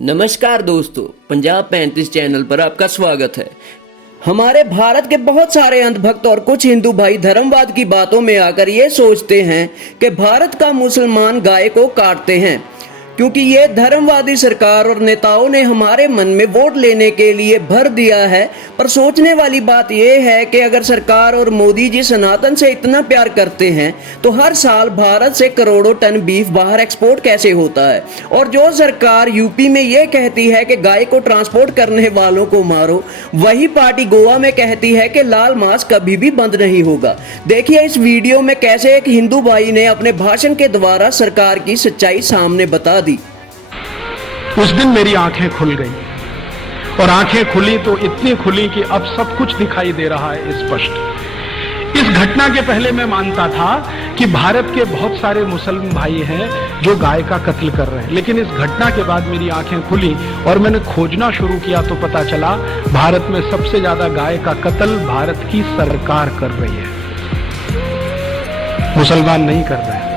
नमस्कार दोस्तों, पंजाब 35 चैनल पर आपका स्वागत है। हमारे भारत के बहुत सारे अंधभक्त और कुछ हिंदू भाई धर्मवाद की बातों में आकर ये सोचते हैं कि भारत का मुसलमान गाय को काटते हैं, क्योंकि ये धर्मवादी सरकार और नेताओं ने हमारे मन में वोट लेने के लिए भर दिया है। पर सोचने वाली बात यह है कि अगर सरकार और मोदी जी सनातन से इतना प्यार करते हैं तो हर साल भारत से करोड़ों टन बीफ बाहर एक्सपोर्ट कैसे होता है। और जो सरकार यूपी में ये कहती है कि गाय को ट्रांसपोर्ट करने वालों को मारो, वही पार्टी गोवा में कहती है कि लाल मांस कभी भी बंद नहीं होगा। देखिए इस वीडियो में कैसे एक हिंदू भाई ने अपने भाषण के द्वारा सरकार की सच्चाई सामने बता दी। उस दिन मेरी आंखें खुल गई और आंखें खुली तो इतनी खुली कि अब सब कुछ दिखाई दे रहा है स्पष्ट। इस घटना के पहले मैं मानता था कि भारत के बहुत सारे मुसलमान भाई हैं जो गाय का कत्ल कर रहे हैं, लेकिन इस घटना के बाद मेरी आंखें खुली और मैंने खोजना शुरू किया तो पता चला भारत में सबसे ज्यादा गाय का कत्ल भारत की सरकार कर रही है, मुसलमान नहीं कर रहे हैं।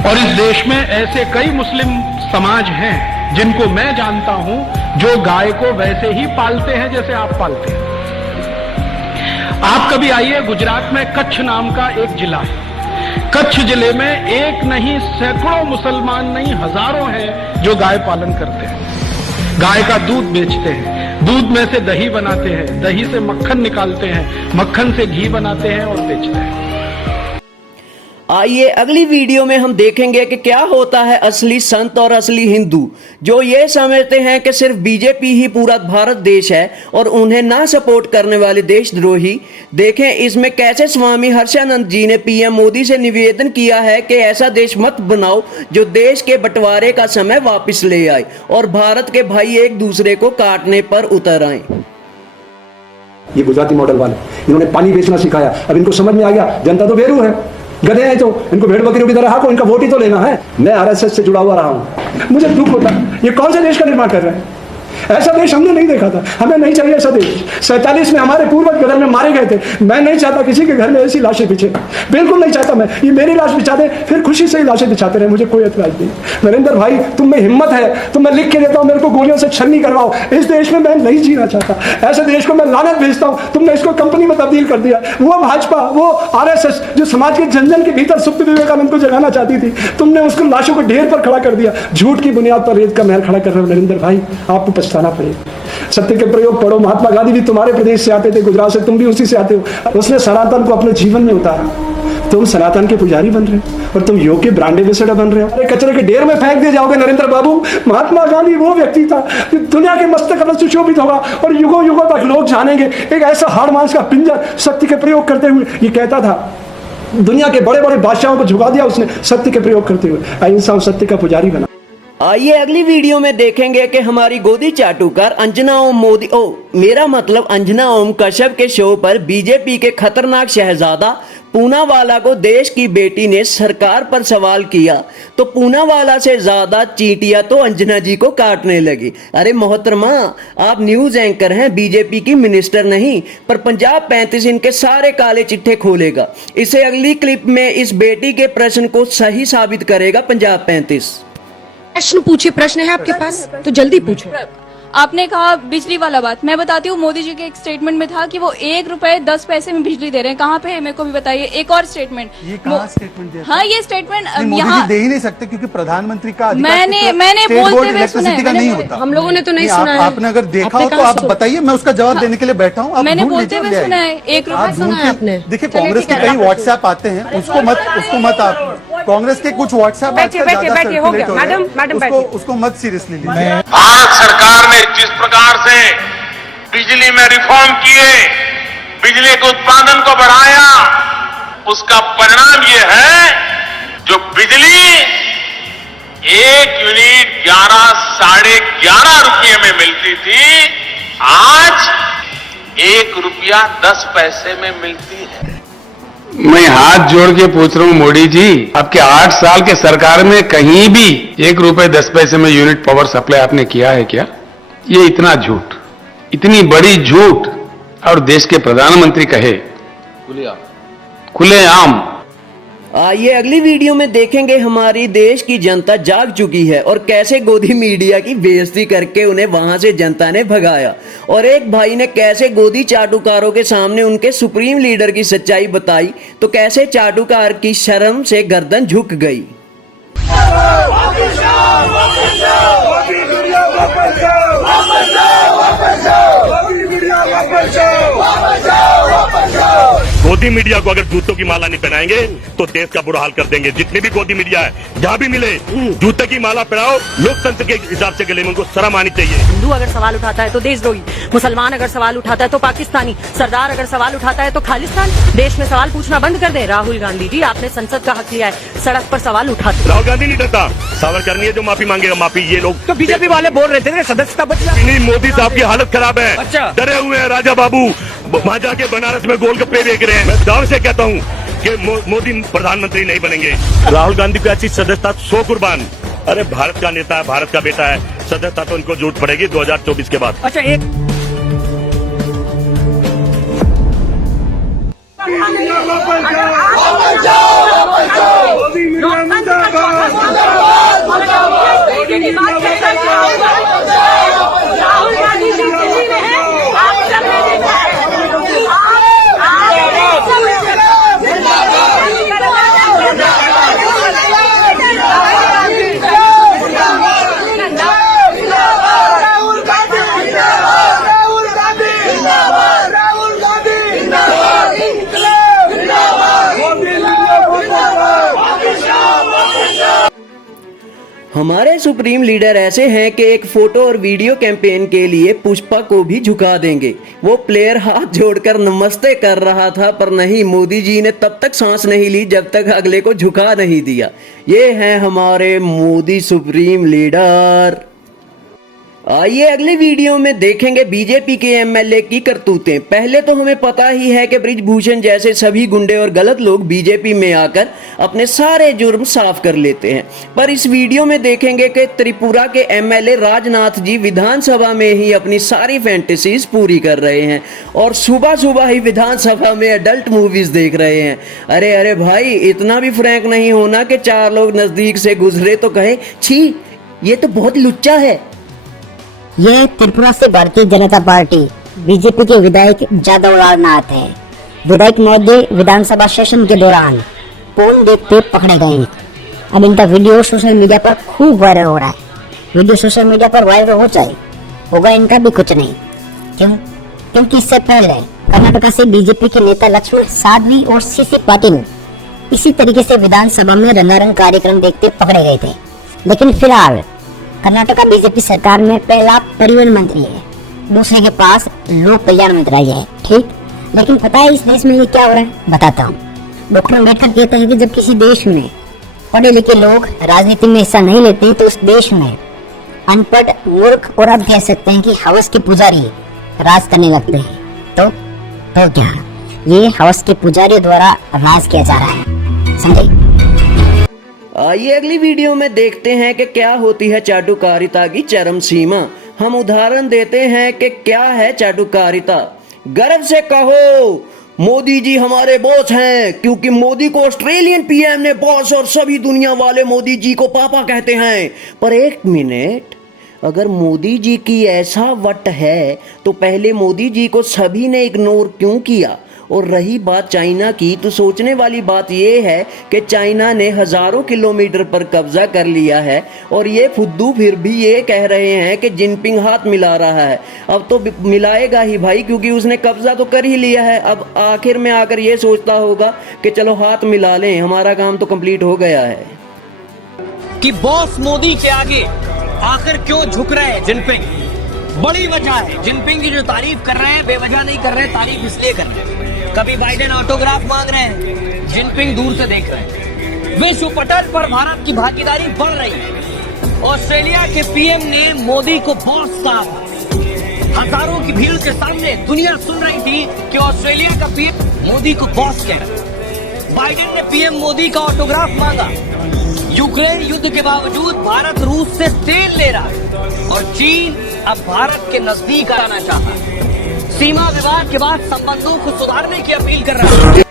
और इस देश में ऐसे कई मुस्लिम समाज हैं जिनको मैं जानता हूं जो गाय को वैसे ही पालते हैं जैसे आप पालते हैं। आप कभी आइए, गुजरात में कच्छ नाम का एक जिला है। कच्छ जिले में एक नहीं सैकड़ों मुसलमान नहीं हजारों हैं जो गाय पालन करते हैं, गाय का दूध बेचते हैं, दूध में से दही बनाते हैं, दही से मक्खन निकालते हैं, मक्खन से घी बनाते हैं और बेचते हैं। आइए अगली वीडियो में हम देखेंगे कि क्या होता है असली संत और असली हिंदू, जो ये समझते हैं कि सिर्फ बीजेपी ही पूरा भारत देश है और उन्हें ना सपोर्ट करने वाले देशद्रोही। देखें इसमें कैसे स्वामी हर्षानंद जी ने पीएम मोदी से निवेदन किया है कि ऐसा देश मत बनाओ जो देश के बंटवारे का समय वापस ले आए और भारत के भाई एक दूसरे को काटने पर उतर आए। ये गुजराती मॉडल वाले इन्होंने पानी बेचना सिखाया। अब इनको समझ में आ गया जनता तो बेरू है, गधे हैं, तो इनको भेड़ बकरियों की तरह हाको, इनका वोट ही तो लेना है। मैं आरएसएस से जुड़ा हुआ रहा हूं, मुझे दुख होता है ये कौन से देश का निर्माण कर रहे हैं। ऐसा देश हमने नहीं देखा था, हमें नहीं चाहिए ऐसा देश। 47 में हमारे पूर्वज गदर में मारे गए थे। मैं नहीं चाहता किसी के घर में ऐसी लाशें बिछे, बिल्कुल नहीं चाहता। मैं ये मेरी लाश बिछा दे, फिर खुशी से ही लाशें बिछाते रहे, मुझे कोई एतराज नहीं। नरेंद्र भाई तुम में हिम्मत है तो मैं लिख के देता हूं, मेरे को गोलियों से छलनी करवाओ। इस देश में मैं नहीं जीना चाहता, ऐसे देश को मैं लानत भेजता हूं। तुमने इसको कंपनी में तब्दील कर दिया। वो भाजपा, वो आरएसएस जो समाज के जन जन के भीतर सुप्त विवेकानंद को जगाना चाहती थी, तुमने उसको लाशों को ढेर पर खड़ा कर दिया। झूठ की बुनियाद पर रेत का महल खड़ा कर रहे हो नरेंद्र भाई, आपको पछताना पड़ेगा। सत्य के प्रयोग पढ़ो। महात्मा गांधी भी तुम्हारे प्रदेश से आते थे, गुजरात से, तुम भी उसी से आते हो। उसने सनातन को अपने जीवन में उतारा। तुम सनातन के पुजारी बन रहे हो और तुम योग के ब्रांड एम्बेसडर बन रहे हो। अरे कचरे के ढेर में फेंक दिए जाओगे नरेंद्र बाबू। महात्मा गांधी वो व्यक्ति था जो दुनिया के मस्तक पर सुशोभित होगा और युगों युगों तक लोग जानेंगे। एक ऐसा हाड़ मांस का पिंजर सत्य के प्रयोग करते हुए, ये कहता था दुनिया के बड़े बड़े बादशाहों को झुका दिया उसने सत्य के प्रयोग करते हुए। अहिंसा और सत्य का पुजारी बना। आइए अगली वीडियो में देखेंगे कि हमारी गोदी चाटुकार अंजना ओम कश्यप के शो पर बीजेपी के खतरनाक शहजादा पूनावाला को देश की बेटी ने सरकार पर सवाल किया तो पूनावाला से ज्यादा चींटियां तो अंजना जी को काटने लगी। अरे मोहतरमा, आप न्यूज एंकर हैं, बीजेपी की मिनिस्टर नहीं। पर पंजाब 35 इनके सारे काले चिट्ठे खोलेगा। इसे अगली क्लिप में इस बेटी के प्रश्न को सही साबित करेगा पंजाब 35। प्रश्न पूछिए, प्रश्न है आपके पास तो जल्दी पूछो। आपने कहा बिजली वाला बात, मैं बताती हूँ मोदी जी के एक स्टेटमेंट में था कि वो 1 रुपए 10 पैसे में बिजली दे रहे हैं। कहाँ पे है मेरे को भी बताइए। एक और स्टेटमेंट, ये कहाँ स्टेटमेंट दिया? हाँ ये स्टेटमेंट यहाँ दे ही नहीं सकते क्योंकि प्रधानमंत्री का मैंने बोलते हुए सुना है, नहीं होता। हम लोगों ने तो नहीं सुना है। आपने अगर देखा हो तो आप बताइए, मैं उसका जवाब देने के लिए बैठा हूँ। मैंने बोलते हुए सुना है। 1 रुपए सुना है आपने। देखिए कांग्रेस के कई व्हाट्सएप आते हैं, उसको मत आप कांग्रेस के कुछ व्हाट्सएप उसको मत सीरियसली लीजिए। भारत सरकार ने जिस प्रकार से बिजली में रिफॉर्म किए, बिजली के उत्पादन को बढ़ाया, उसका परिणाम यह है जो बिजली 1 यूनिट 11 साढ़े 11 रुपये में मिलती थी, आज 1 रुपया 10 पैसे में मिलती है। मैं हाथ जोड़ के पूछ रहा हूं मोदी जी, आपके 8 साल के सरकार में कहीं भी 1 रुपए 10 पैसे में यूनिट पावर सप्लाई आपने किया है क्या? ये इतना झूठ, इतनी बड़ी झूठ, और देश के प्रधानमंत्री कहे खुलेआम आइए अगली वीडियो में देखेंगे हमारी देश की जनता जाग चुकी है और कैसे गोदी मीडिया की बेइज्जती करके उन्हें वहां से जनता ने भगाया, और एक भाई ने कैसे गोदी चाटुकारों के सामने उनके सुप्रीम लीडर की सच्चाई बताई, तो कैसे चाटुकार की शर्म से गर्दन झुक गई। गोदी मीडिया को अगर जूतों की माला नहीं पहनाएंगे तो देश का बुरा हाल कर देंगे। जितनी भी गोदी मीडिया है जहाँ भी मिले जूते की माला पहनाओ, लोकतंत्र के हिसाब से गले में उनको शर्म आनी चाहिए। हिंदू अगर सवाल उठाता है तो देशद्रोही, मुसलमान अगर सवाल उठाता है तो पाकिस्तानी, सरदार अगर सवाल उठाता है तो खालिस्तान। देश में सवाल पूछना बंद कर दे। राहुल गांधी जी, आपने संसद का हक लिया है, सड़क पर सवाल उठाते। राहुल गांधी नहीं डरता, सवाल करनी है जो माफी मांगेगा माफी। ये लोग तो बीजेपी वाले बोल रहे थे सदस्यता बचा नहीं, मोदी साहब की हालत खराब है, डरे हुए हैं राजा बाबू, वहाँ जाके बनारस में गोलगप्पे बेच रहे हैं। मैं दाव से कहता हूँ कि मोदी प्रधानमंत्री नहीं बनेंगे। राहुल गांधी को ऐसी सदस्यता 100 कुर्बान। अरे भारत का नेता है, भारत का बेटा है, सदस्यता तो उनको जरूरत पड़ेगी 2024 के बाद। अच्छा, एक हमारे सुप्रीम लीडर ऐसे हैं कि एक फोटो और वीडियो कैंपेन के लिए पुष्पा को भी झुका देंगे। वो प्लेयर हाथ जोड़कर नमस्ते कर रहा था, पर नहीं, मोदी जी ने तब तक सांस नहीं ली जब तक अगले को झुका नहीं दिया। ये हैं हमारे मोदी सुप्रीम लीडर। आइए अगली वीडियो में देखेंगे बीजेपी के एमएलए की करतूतें। पहले तो हमें पता ही है कि बृजभूषण जैसे सभी गुंडे और गलत लोग बीजेपी में आकर अपने सारे जुर्म साफ कर लेते हैं, पर इस वीडियो में देखेंगे कि त्रिपुरा के एमएलए राजनाथ जी विधानसभा में ही अपनी सारी फैंटेसीज पूरी कर रहे हैं और सुबह सुबह ही विधानसभा में एडल्ट मूवीज देख रहे हैं। अरे अरे भाई, इतना भी फ्रैंक नहीं होना कि 4 लोग नजदीक से गुजरे तो कहे छी ये तो बहुत लुच्चा है। ये त्रिपुरा से भारतीय जनता पार्टी बीजेपी के विधायक जादवलाल नाथ है। विधायक महोदय विधानसभा सेशन के दौरान फोन देखते पकड़े गए। अब इनका वीडियो सोशल मीडिया पर खूब वायरल हो रहा है। वीडियो सोशल मीडिया पर वायरल हो जाए, होगा इनका भी कुछ नहीं। क्यों? क्योंकि इससे पहले कर्नाटक से बीजेपी के नेता लक्ष्मण साध्वी और सीसी पाटिल इसी तरीके से विधानसभा में रंगारंग कार्यक्रम देखते पकड़े गए थे। लेकिन फिलहाल कर्नाटक बीजेपी सरकार में पहला परिवहन मंत्री है, दूसरे के पास लोक कल्याण मंत्रालय है, ठीक। लेकिन पता है इस देश में ये क्या हो रहा है? बताता हूँ। डॉक्टर अम्बेडकर कहते हैं कि जब किसी देश में पढ़े लिखे लोग राजनीति में हिस्सा नहीं लेते तो उस देश में अनपढ़, मूर्ख और आप कह सकते हैं कि हवस के पुजारी राज करने लगते हैं। तो क्या ये हवस के पुजारियों द्वारा राज किया जा रहा है, समझे? आइए अगली वीडियो में देखते हैं कि क्या होती है चाटुकारिता की चरम सीमा। हम उदाहरण देते हैं कि क्या है चाटुकारिता। गर्व से कहो मोदी जी हमारे बॉस हैं, क्योंकि मोदी को ऑस्ट्रेलियन पीएम ने बॉस और सभी दुनिया वाले मोदी जी को पापा कहते हैं। पर एक मिनट, अगर मोदी जी की ऐसा वट है तो पहले मोदी जी को सभी ने इग्नोर क्यों किया? और रही बात चाइना की, तो सोचने वाली बात यह है कि चाइना ने हजारों किलोमीटर पर कब्जा कर लिया है और ये फुद्दू फिर भी ये कह रहे हैं कि जिनपिंग हाथ मिला रहा है। अब तो मिलाएगा ही भाई, क्योंकि उसने कब्जा तो कर ही लिया है। अब आखिर में आकर ये सोचता होगा कि चलो हाथ मिला लें, हमारा काम तो कंप्लीट हो गया है। कि बॉस मोदी के आगे आखिर क्यों झुक रहे हैं जिनपिंग? बड़ी वजह है। जिनपिंग की जो तारीफ कर रहे हैं बेवजह नहीं कर रहे, तारीफ इसलिए कर रहे हैं। कभी बाइडेन ऑटोग्राफ मांग रहे हैं, जिनपिंग दूर से देख रहे हैं। विश्व पटल पर भारत की भागीदारी बढ़ रही है। ऑस्ट्रेलिया के पीएम ने मोदी को बॉस कहा था। हजारों की भीड़ के सामने दुनिया सुन रही थी कि ऑस्ट्रेलिया का पीएम मोदी को बॉस कह रहा है। बाइडेन ने पीएम मोदी का ऑटोग्राफ मांगा। यूक्रेन युद्ध के बावजूद भारत रूस से तेल ले रहा है और चीन अब भारत के नजदीक आना चाहता है। सीमा विवाद के बाद संबंधों को सुधारने की अपील कर रहा है।